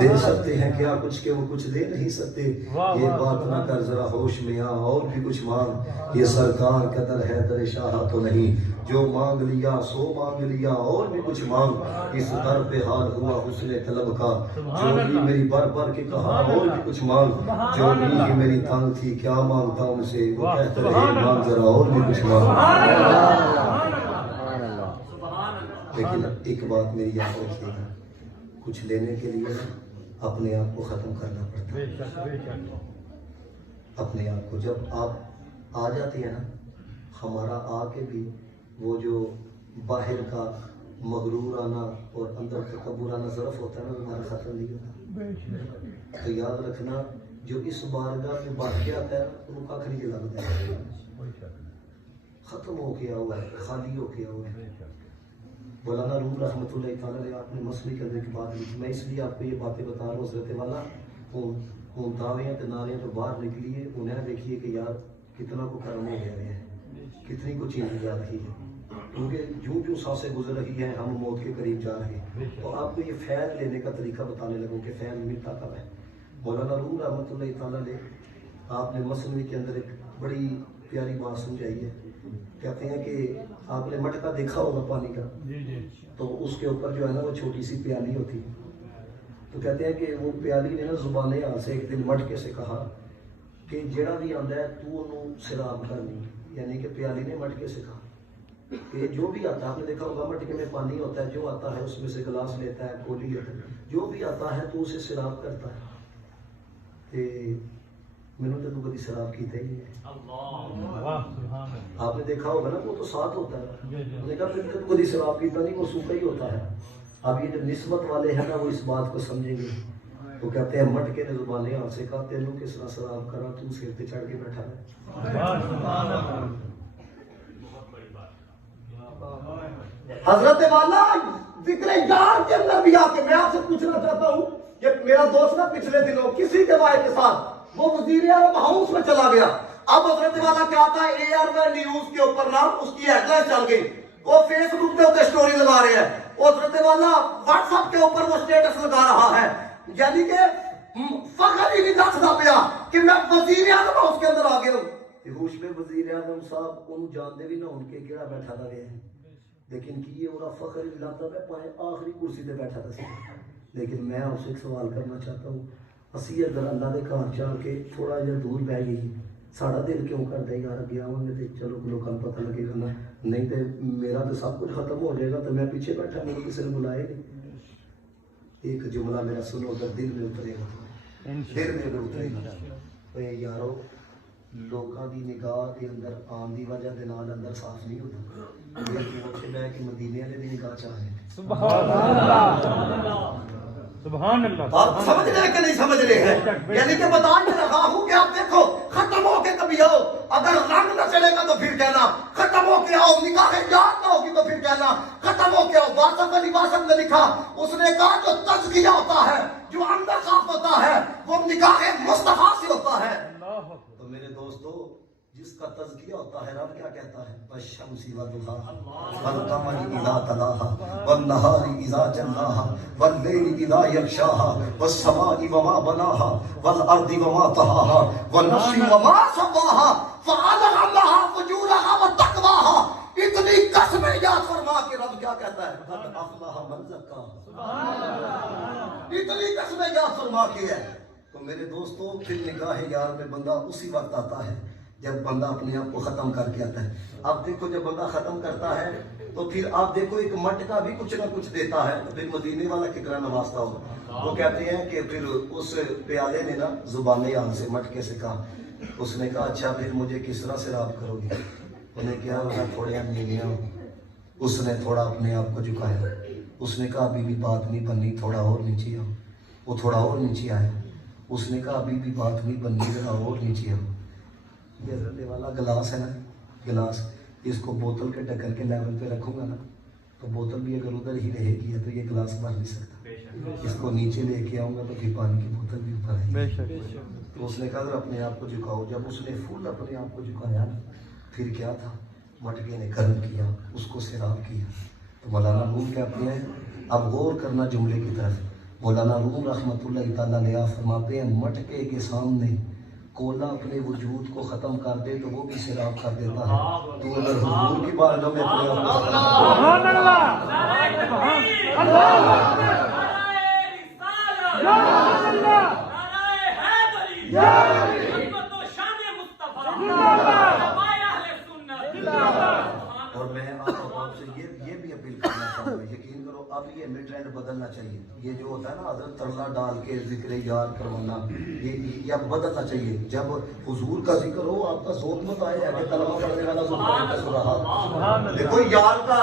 دے سکتے ہیں کیا کچھ کہ وہ کچھ دے نہیں سکتے. یہ بات نہ کر ذرا ہوش میں آ اور بھی کچھ مانگ. یہ سرکار کا در ہے در شاہ تو نہیں, جو مانگ لیا سو مانگ لیا اور بھی کچھ مانگ. اس در پہ حال ہوا حسن طلب کا, جو بھی میری بر بر کے کہا اور بھی کچھ مانگ. جو بھی میری تنگ تھی کیا مانگتا ان سے, وہ کہتے رہے مانگ ذرا اور بھی کچھ مانگ. لیکن ایک بات میری یاد رکھیے گا, کچھ لینے کے لیے اپنے آپ کو ختم کرنا پڑتا ہے. اپنے آپ کو جب آپ آ جاتے ہیں نا, ہمارا آ کے بھی وہ جو باہر کا مغرورانہ اور اندر تکبرانہ ظرف ہوتا ہے نا, ہمارا ختم نہیں ہوتا. تو یاد رکھنا جو اس بارگاہ میں باقی آتا ہے وہ کھا نہیں لگتا ہے, ختم ہو کے ہوا ہے, خالی ہو کے ہوا ہے. مولانا روم رحمۃ اللہ تعالیٰ نے آپ نے مسئلے کے اندر کی بات لکھی. میں اس لیے آپ کو یہ باتیں بتا رہا ہوں, حضرت والا ہوں دعویاں تے ناریاں تو باہر نکلی ہے, انہیں دیکھیے کہ یار کتنا کو کرم ہو گیا ہے, کتنی کو چیز یاد کی ہے. کیونکہ جو جو سانسیں گزر رہی ہیں ہم موت کے قریب جا رہے ہیں. تو آپ کو یہ فیض لینے کا طریقہ بتانے لگوں کہ فیض ملتا کب ہے. مولانا روم رحمۃ اللہ تعالیٰ نے آپ نے مسئلے کے اندر ایک بڑی پیاری بات سمجھائی ہے. کہتے ہیں کہ آپ نے مٹکا دیکھا ہوگا پانی کا, تو اس کے اوپر جو ہے نا وہ چھوٹی سی پیالی ہوتی ہے. تو کہتے ہیں کہ وہ پیالی نے نا زبان حال سے ایک دن مٹکے سے کہا کہ جڑا بھی آتا ہے تو انہوں سیراب کرنی. یعنی کہ پیالی نے مٹکے سے کہا کہ جو بھی آتا ہے, آپ نے دیکھا ہوگا مٹکے میں پانی ہوتا ہے, جو آتا ہے اس میں سے گلاس لیتا ہے, کولی لیتا ہے, جو بھی آتا ہے تو اسے سیراب کرتا ہے. کہ میں نے تو کبھی سیراب کیتا ہی نہیں. آپ نے دیکھا ہوگا نا وہ تو ساتھ ہوتا ہے, انہوں نے کہا میں نے تو کبھی سیراب کیتا نہیں, وہ سوکھا ہی ہوتا ہے. اب یہ جو نسبت والے ہیں نا وہ اس بات کو سمجھیں گے. وہ کہتے ہیں مٹکے نے زبان حال سے کہا تینوں کس طرح سیراب کرا, تو سر پہ چڑھ کے بیٹھا ہے. حضرت والا ذکر یار کے اندر بھی آ کے میں آپ سے پوچھنا چاہتا ہوں کہ میرا دوست نا پچھلے دنوں کسی کے بھائی کے ساتھ وہ وزیر اعظم ہاؤس میں چلا گیا. اب حضرت والا کیا تھا, اے آر وائی نیوز کے اوپر نا اس کی ہیڈ لائن چل گئی, وہ فیس بک پہ ہوتے سٹوری لگا رہے ہیں, حضرت والا واٹس ایپ کے اوپر وہ سٹیٹس لگا رہا ہے. یعنی کہ فخر ہی نہیں دکھتا پیا کہ میں وزیر اعظم ہاؤس کے اندر آ گیا ہوں. ہوش میں وزیر اعظم صاحب ان جانتے بھی نہ ان کے کیڑا بیٹھا تھا ہے, لیکن کی وہ فخر ہی لاتا میں پائے آخری کرسی پہ بیٹھا تھا. لیکن میں آپ سے ایک سوال کرنا چاہتا ہوں, اسی اگر اللہ کے گھر چل کے تھوڑا جہا دور بہ گئی, ساڑا دل کیوں کرتا ہے یار گیا ہوں گے تو چلو لوگوں کو پتہ لگے گا نا, نہیں تو میرا تو سب کچھ ختم ہو جائے گا, تو میں پیچھے بیٹھا, میرے کسی نے بلایا نہیں. ایک جملہ میرا سنو اگر دل میں اترے گا, دل میں اگر اترے گا, یارو لوگوں کی نگاہ کے اندر آن کی وجہ کے نال اندر صاف نہیں ہوتا. یہ پوچھ لے کہ مدینے والے کی نگاہ چاہے. سبحان اللہ, سبحان اللہ. آپ سمجھ رہے ہیں کہ نہیں سمجھ رہے ہیں؟ یعنی کہ بتانے لگا ہوں کہ آپ دیکھو ختم ہو کے کبھی آؤ, اگر رنگ نہ چلے گا تو پھر کہنا ختم ہو کے آؤ, نکاح یاد نہ ہوگی تو پھر کہنا ختم ہو کے آؤ. واسم علی واسم نے لکھا, اس نے کہا جو تزکیہ ہوتا ہے, جو اندر صاف ہوتا ہے, وہ نکاح مصطفیٰ سے ہوتا ہے. تو میرے دوستو جس کا تزکیہ ہوتا ہے رب کیا کہتا ہے, والشمس وضحاها والقمر اذا تلاها والنهار اذا جلاها والليل اذا يغشاها والسماء وما بناها والارض وما طحاها والنفس وما سواها فالهمها فجورها وتقواها. اتنی قسمیں یاد فرما کے رب کیا کہتا ہے, قد افلح من زکاها. سبحان اللہ. اتنی قسمیں یاد فرما کے ہے. تو میرے دوستو پھر نگاہ یار میں بندہ اسی وقت آتا ہے جب بندہ اپنے آپ کو ختم کر کے آتا ہے. اب دیکھو جب بندہ ختم کرتا ہے تو پھر آپ دیکھو ایک مٹکا بھی کچھ نہ کچھ دیتا ہے, تو پھر مدینے والا کتنا نوازتا ہوگا. وہ کہتے ہیں کہ پھر اس پیالے نے نا زبان حال سے مٹکے سے کہا, اس نے کہا اچھا پھر مجھے کس طرح سے راب کرو گے. انہیں کیا ہوگا تھوڑے نیویاں. اس نے تھوڑا اپنے آپ کو جھکایا, اس نے کہا ابھی بھی بات نہیں بننی, تھوڑا اور نیچے آؤ. وہ تھوڑا اور نیچے آیا, اس نے کہا ابھی بھی بات نہیں بننی, ذرا اور نیچے آؤ. یہ حضرت والا گلاس ہے نا, گلاس اس کو بوتل کے ڈکن کے لیول پہ رکھوں گا نا تو بوتل بھی اگر ادھر ہی رہے گی تو یہ گلاس بھر نہیں سکتا. اس کو نیچے لے کے آؤں گا تو پھر پانی کی بوتل بھی اوپر آئے گی. تو اس نے کہا اگر اپنے آپ کو جھکاؤ. جب اس نے فل اپنے آپ کو جھکایا نا, پھر کیا تھا, مٹکے نے گرم کیا, اس کو سیراب کیا. تو مولانا روم کہتے ہیں اب غور کرنا جملے کی طرف, مولانا روم رحمۃ اللہ تعالیٰ علیہ فرماتے ہیں مٹکے کے سامنے کولا اپنے وجود کو ختم کر دے تو وہ بھی سیراب کر دیتا ہے. تو اگر حضور کی بارگاہ میں اپنے آپ کو سبحان اللہ اللہ اکبر یا اللہ یا اور میں آپ سے یہ بھی اپیل کرنا چاہوں گا. یقین کرو اب یہ ہمیں ٹرینڈ بدلنا چاہیے. یہ جو ہوتا ہے نا حضرت ترلا ڈال کے ذکر یار کروانا یہ اب بدلنا چاہیے. جب حضور کا ذکر ہو آپ کا ذوق مت آئے کہ کلمہ پڑھنے والا سبحان اللہ. دیکھو یار کا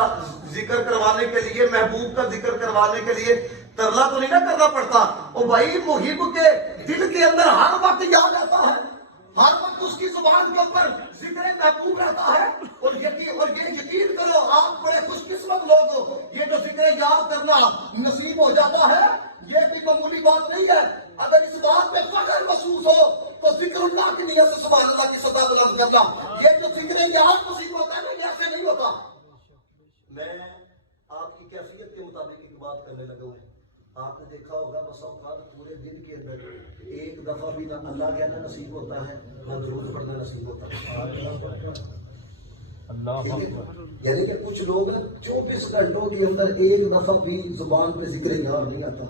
ذکر کروانے کے لیے محبوب کا ذکر کروانے کے لیے ترلا تو نہیں نہ کرنا پڑتا. او بھائی محب کے دل کے اندر ہر وقت یاد آتا ہے, ہر وقت اس کی زبان کے اوپر ذکر محبوب رہتا ہے. اور یہ یقین کرو آپ بڑے خوش قسمت لوگ ہو. یہ جو ذکر یاد کرنا نصیب ہو جاتا ہے یہ بھی معمولی بات نہیں ہے. اگر اس بات میں فخر محسوس ہو تو ذکر اللہ کی نیت سے سبحان اللہ کی صدا بلند کرنا. یہ جو ذکر یاد نصیب ہوتا ہے نا یہ ایسے نہیں ہوتا. میں آپ کی کیفیت کے مطابق ایک بات کرنے لگا ہوں. آپ نے دیکھا ہوگا بس اوقات پورے دن کے اندر ایک دفعہ بھی نہ اللہ کہنا نصیب ہوتا ہے نہ درود پڑھنا نصیب ہوتا ہے. اللہ اکبر. یعنی کہ کچھ لوگ 24 گھنٹوں کے اندر ایک دفعہ بھی زبان پہ ذکر یار نہیں آتا.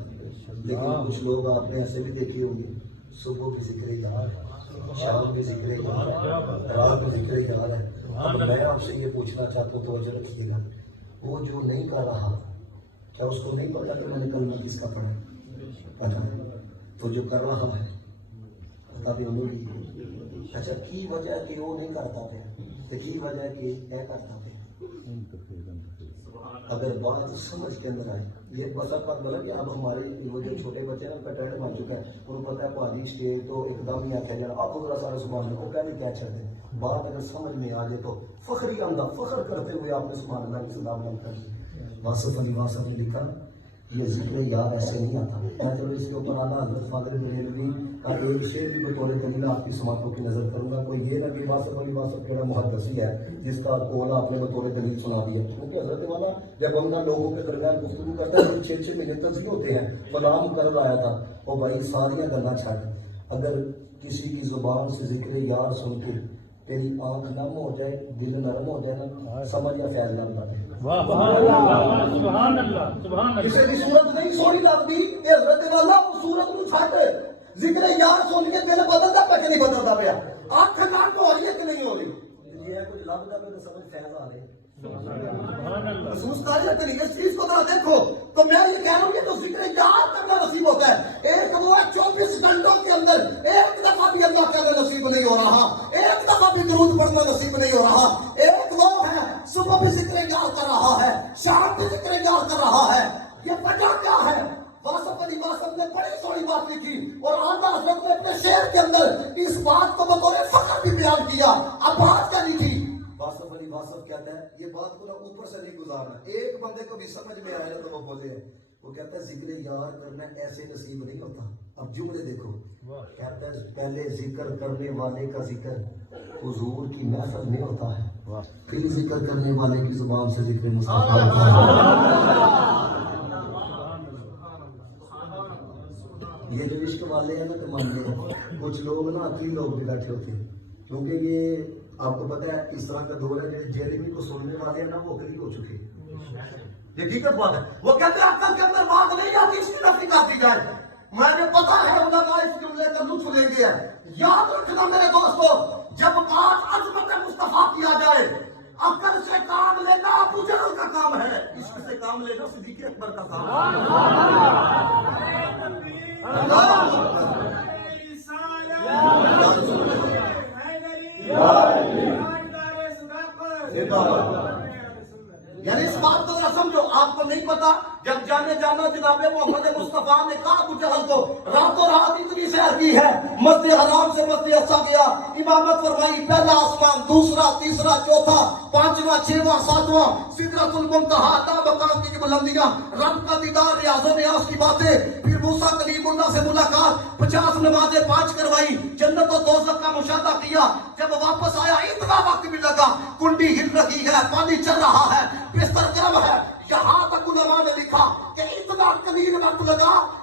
لیکن کچھ لوگ آپ نے ایسے بھی دیکھے ہوں گے صبح بھی ذکر یار ہے, شام بھی ذکر یار ہے, رات میں ذکر یار ہے. اب میں آپ سے یہ پوچھنا چاہتا ہوں توجہ رکھیے گا, وہ جو نہیں کر رہا کیا اس کو نہیں پتا کہ میں نے کلمہ کس کا پڑھا؟ پتا ہے. تو جو کر رہا ہے بتا دیں انہوں نے اچھا کی وجہ کہ وہ نہیں کرتا پہ کی وجہ کہ کیا کرتا پہ. اگر بات سمجھ کے اندر آئے یہ بسا بات بولا کہ اب ہمارے وہ جو چھوٹے بچے ہیں ان کا ٹرینڈ بن چکا ہے. انہوں پتا ہے پادی اسٹیج تو ایک دم ہی آخیا جانا آپ ذرا سارا سبحان اللہ کو پہلے کیا چھڑ دیں. بات اگر سمجھ میں آ جائے تو فخری آمدہ فخر کرتے ہوئے آپ نے سبحان اللہ کی صدا بلند کر دی. واصف علی واصف نے لکھا یہ ذکر یاد ایسے نہیں آتا. میں چلو اس کے اوپر آنا حضرت فاضل بریلوی کا ایک شعر بھی بطور دلیل آپ کی سماعتوں کی نظر کروں گا. کوئی یہ نبی واصف علی واصف کہنا محدثی ہے جس کا قول آپ نے بطور دلیل سنا دیا. کیونکہ حضرت والا جب بندہ لوگوں کے درمیان گفتگو کرتا ہے تو 6 مہینے تجزیے ہوتے ہیں. غلام کر آیا تھا وہ بھائی ساریاں گلا چھٹ. اگر کسی کی زبان سے ذکر یار سن کے تیری آنکھ نم ہو جائے دل نرم ہو جائے نا سمجھ یا فیض نہ بتا. سبحان اللہ سبحان اللہ. کسی کی صورت نہیں سونی لگتی کہ حضرت والا وہ صورت کو چھٹ ذکر یار سن کے دل بدلتا پہ کہ نہیں بدلتا پیا, آنکھ نم ہو رہی ہے کہ نہیں ہو رہی. یہ ہے کچھ لفظ میں سمجھ فیض آ رہے محسوس کر یا نہیں اس چیز کو ذرا دیکھو. تو میں یہ کہہ رہا ہوں کہ تو ذکر یار کرنا نصیب ہوتا ہے ایک وہ 24 گھنٹوں کے اندر ایک دفعہ بھی اللہ کہنا نصیب نہیں ہو رہا, ایک دفعہ بھی درود پڑھنا نصیب نہیں ہو رہا. ایک وہ ہے صبح بھی ذکر یار کر رہا ہے شام بھی ذکر یار کر رہا ہے. یہ وجہ کیا ہے؟ واصف علی واصف نے بڑی سوڑی بات لکھی اور آقا حضرت نے اپنے شعر کے اندر اس بات کو بطور فخر بھی بیان کیا. اب بات کیا لکھی واصف علی واصف کہتا ہے یہ بات کو نا اوپر سے نہیں گزارنا. ایک بندے کو بھی سمجھ میں آیا تو وہ بولے وہ کہتا ہے ذکر یار کرنا ایسے نصیب نہیں ہوتا. اب جملے دیکھو کہتا ہے پہلے ذکر کرنے والے کا ذکر حضور کی محفل میں ہوتا ہے, پھر ذکر کرنے والے کی زبان سے ذکر مصطفیٰ ہوتا ہے. یہ جو عشق والے ہیں نا تو مان لے کچھ لوگ نا عقلی لوگ بھی بیٹھے ہوتے ہیں کیونکہ یہ آپ کو پتا ہے اس طرح کا دور ہے جیریمی کو سننے والے ہیں نا وہ عقلی ہو چکے ہیں. یہ ٹھیک ہے بات ہے. وہ کہتے ہیں عقل کے اندر بات نہیں آتی اس کی نفی کر دی جائے. مجھے پتا ہے علماء اس جملے کا لطف لیں گے. یاد رکھنا میرے دوستو جب بات عظمت مصطفیٰ کیا جائے عقل سے کام لینا ابو جہل کا کام ہے, عشق سے کام لینا صدیق اکبر کا کام ہے. یعنی اس بات کو ذرا سمجھو. آپ کو نہیں پتا جب جانے جانا جناب محمد مصطفیٰ نے کہا ابو جہل کو راتوں رات اتنی سیر کی ہے مسجد حرام سے مسجد اقصی گیا امامت فرمائی پہلا آسمان دوسرا تیسرا چوتھا پانچواں چھواں ساتواں سدرۃ المنتہا تا مقام کی بلندیاں رب کا دیدار ریاض و نیاز کی باتیں پھر موسیٰ کلیم اللہ سے ملاقات 50 نمازیں 5 کروائی جنت و دوزخ کا مشاہدہ کیا. جب واپس آیا اتنا وقت بھی لگا کنڈی ہل رہی ہے پانی چل رہا ہے بستر گرم ہے. یہاں تک علماء نے لکھا کہ اتنا قلیل وقت لگا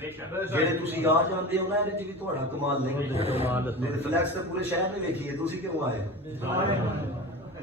ਜਿਹੜੇ ਤੁਸੀਂ ਆ ਜਾਂਦੇ ਹੋ ਨਾ ਇਹਦੇ ਚ ਵੀ ਤੁਹਾਡਾ ਕਮਾਲ ਨਹੀਂ। ਮੇਰੇ ਫਲੈਕਸ ਤੇ ਪੂਰੇ ਸ਼ਹਿਰ ਨੇ ਵੇਖੀ ਹੈ, ਤੁਸੀਂ ਕਿਉਂ ਆਏ?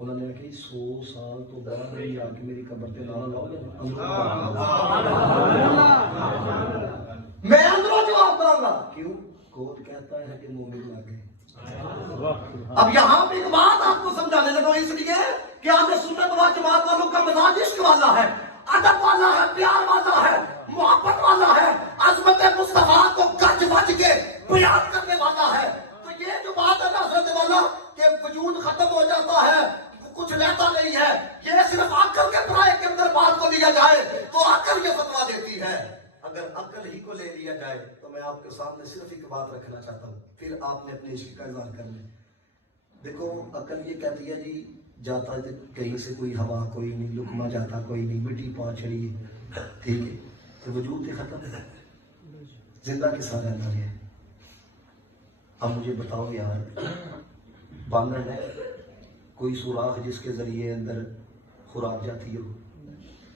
انہوں نے کہا 100 سال تو بعد میری آ کے میری قبر پہ نعرہ لاؤ گے میں اندروں جواب دوں گا کیوں کوٹ کہتا ہے کہ مومن لاگے. اب یہاں پہ ایک بات آپ کو سمجھانے لگا اس لیے کہ اہل سنت و جماعت والوں کا مزاج عشق والا ہے, ادب والا ہے, پیار والا ہے, محبت والا ہے, عظمت مصطفیٰ کو گج بج کے بیان کرنے والا ہے. تو یہ جو بات ہے نا حضرت والا کہ وجود ختم ہو جاتا ہے کچھ لیتا نہیں ہے, یہ صرف عقل کے پرائے کے اندر بات کو لیا جائے تو عقل یہ فتویٰ دیتی ہے. اگر عقل ہی کو لے لیا جائے تو میں آپ کے سامنے صرف ایک بات رکھنا چاہتا ہوں, پھر آپ نے اپنے عشق کا اظہار کر لیں. دیکھو عقل یہ کہتی ہے جی جاتا کہیں سے کوئی ہوا کوئی نہیں, لقمہ جاتا کوئی نہیں, مٹی پانچڑی ٹھیک ہے, تو وجود ہی ختم ہے, زندہ کس طرح رہنا ہے. اب مجھے بتاؤ یار, باندر ہے کوئی سوراخ جس کے ذریعے اندر خوراک جاتی ہو,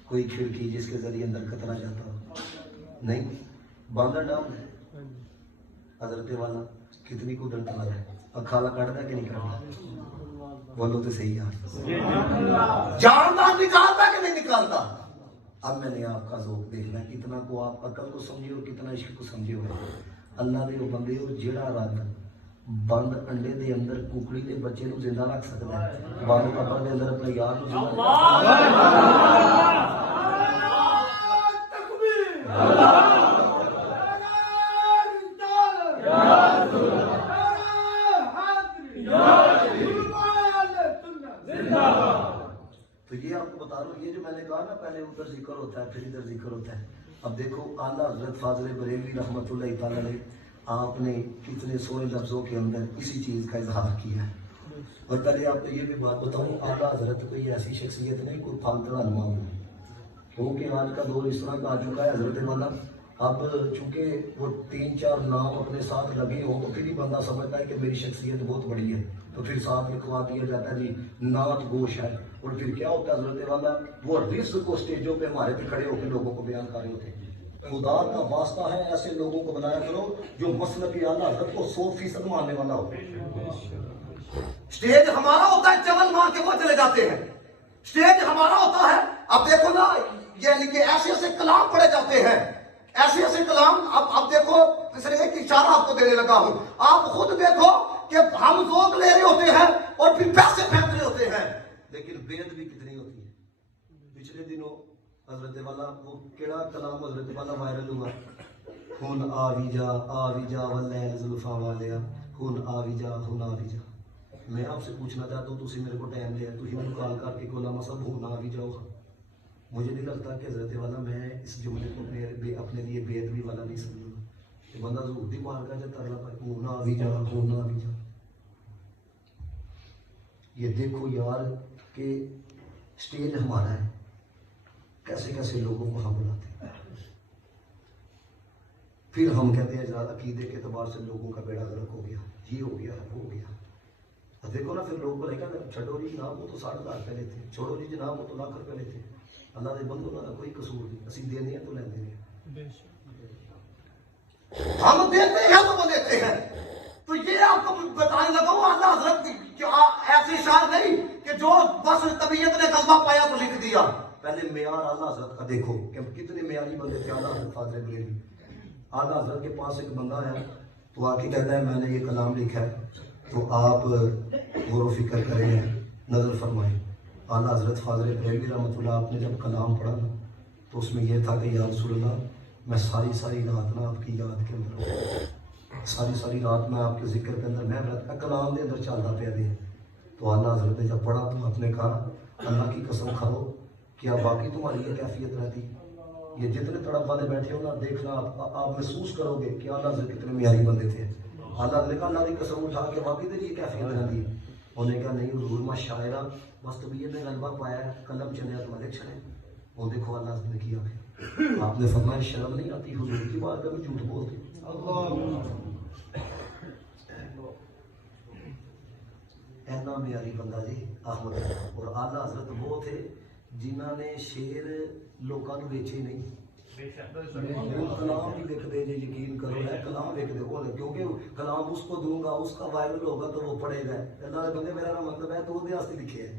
کوئی کھڑکی جس کے ذریعے اندر قطرہ جاتا ہو, نہیں. باندر ڈام ہے حضرت والا کتنی کو ڈنٹا ہے, کھالا کاٹتا کہ نہیں کاٹتا, بولو تو صحیح یار, جاندار نکالتا کہ نہیں نکالتا. اب میں نے آپ کا ذوق دیکھنا کتنا کو آپ عقل کو سمجھے اور کتنا عشق کو سمجھے ہوئے. اللہ دے وہ بندے ہو جیڑا رات بند انڈے دے اندر ککڑی دے بچے نو زندہ رکھ سکتا ہے, بند قبر دے اندر اپنے یار نو زندہ تو یہ آپ کو بتا رہا ہوں. یہ جو میں نے کہا نا پہلے ادھر ذکر ہوتا ہے پھر ادھر ذکر ہوتا ہے. اب دیکھو اعلیٰ حضرت فاضل بریلوی رحمۃ اللہ تعالی علیہ آپ نے کتنے سونے لفظوں کے اندر اسی چیز کا اظہار کیا ہے. اور پہلے آپ کو یہ بھی بات بتاؤں, اعلیٰ حضرت کوئی ایسی شخصیت نہیں کوئی پھالتڑا علماء نہیں, کیونکہ آج کا دور اس طرح کا آ چکا ہے حضرت والا. اب چونکہ وہ 3-4 نام اپنے ساتھ لگے ہوں تو پھر ہی بندہ سمجھتا ہے کہ میری شخصیت بہت بڑی ہے, تو پھر ساتھ لکھوا دیا جاتا ہے جی نعت گوش ہے. اور پھر کیا ہوتا ہے حضرت والا, وہ رزق کو اسٹیجوں پہ ہمارے پہ کھڑے ہو کے لوگوں کو بیان کر رہے ہوتے ہیں. خدا کا واسطہ ہے ایسے لوگوں کو بنایا کرو جو مسلک اعلیٰ حضرت کو 100% ماننے والا ہو. اسٹیج ہمارا ہوتا ہے چمن مار کے وہ چلے جاتے ہیں, اسٹیج ہمارا ہوتا ہے. اب دیکھو نا یہ ایسے ایسے کلام پڑے جاتے ہیں, ایسے ایسے کلام. اب دیکھو صرف ایک اشارہ آپ کو دینے لگا ہوں, آپ خود دیکھو کہ ہم ذوق لے رہے ہوتے ہیں اور پھر پیسے پھینک رہے ہوتے ہیں, لیکن بید بھی کتنی ہوتی ہے. پچھلے دنوں حضرت والا وہ کیڑا کلام حضرت والا وائرل ہوا, ہن آوی جا واللیل زلفا والیا, ہن آوی جا. میں آپ سے پوچھنا چاہتا ہوں, تسی میرے کو ٹائم دیا تو ہی میں کال کر کے علماء صاحب ہن آوی جاؤ. مجھے نہیں لگتا کہ حضرت والا میں اس جملے کو اپنے لیے بے ادبی والا نہیں سمجھوں گا کہ بندہ ضرور دی مار کا جاتا رہا پائے ہن آوی جا. یہ دیکھو یار کہ اسٹیج ہمارا ہے, کیسے کیسے لوگوں کو ہم بلاتے ہیں, پھر ہم کہتے ہیں جناب عقیدے کے اعتبار سے لوگوں کا بیڑا غرق ہو گیا, یہ ہو گیا وہ ہو گیا. دیکھو نا پھر لوگ بولے گا چھوڑو جی جناب وہ تو 60,000 روپے لیتے ہیں, چھوڑو جی جناب وہ تو لاکھ روپے لیتے ہیں. اللہ دے بندوں کا کوئی قصور نہیں, اسی دینے ہیں تو لیندے ہیں, ہم دیتے ہیں تو وہ دیتے ہیں. تو یہ آپ کو بتانے لگا ہوں اللہ حضرت ایسی شاعر نہیں کہ جو بس طبیعت نے کلمہ پایا تو لکھ دیا. پہلے معیار اعلیٰ حضرت کا دیکھو کہ کتنے معیاری بندے تھے اعلیٰ حضرت فاضل بریلوی. اعلیٰ حضرت کے پاس ایک بندہ ہے تو آ کے کہتا ہے میں نے یہ کلام لکھا ہے تو آپ غور و فکر کریں, نظر فرمائیں. اعلیٰ حضرت فاضل بریلوی رحمۃ اللہ آپ نے جب کلام پڑھا نا تو اس میں یہ تھا کہ یا رسول اللہ میں ساری رات نا آپ کی یاد کے اندر ہوں, ساری رات میں آپ کے ذکر کے اندر میں کلام دے اندر چلتا پیا دے. تو اعلیٰ حضرت نے جب پڑھا تو آپ نے کہا اللہ کی قسم کھاؤ کیا باقی تمہاری یہ کیفیت رہتی, یہ جتنے تڑپ والے بیٹھے ہو نا دیکھنا آپ محسوس کرو گے کہ اعلیٰ حضرت کتنے معیاری بندے تھے. اعلیٰ نے کہا اللہ کی قسم اٹھا کے باقی تیری یہ کیفیت رہتی ہے. انہوں نے کہا نہیں حضور میں شاعرہ بس طبیعت نے غلبہ پایا ہے, قلم چلے تو ملک چلے. وہ دیکھو اللہ نے کیا پھر آپ نے فرمایا شرم نہیں آتی حضور کی بات میں جھوٹ بولتے. اینا معیاری بندہ جی احمد. اور اعلیٰ حضرت وہ تھے جنہوں نے شیر لوگوں نے بیچے نہیں, کلام بھی لکھ دے جی یقین کرو ہے کلام لکھ دے وہ, کیونکہ کلام اس کو دوں گا اس کا وائرل ہوگا تو وہ پڑھے گا. اللہ نے بندے میرا مطلب ہے تو وہ لکھے ہے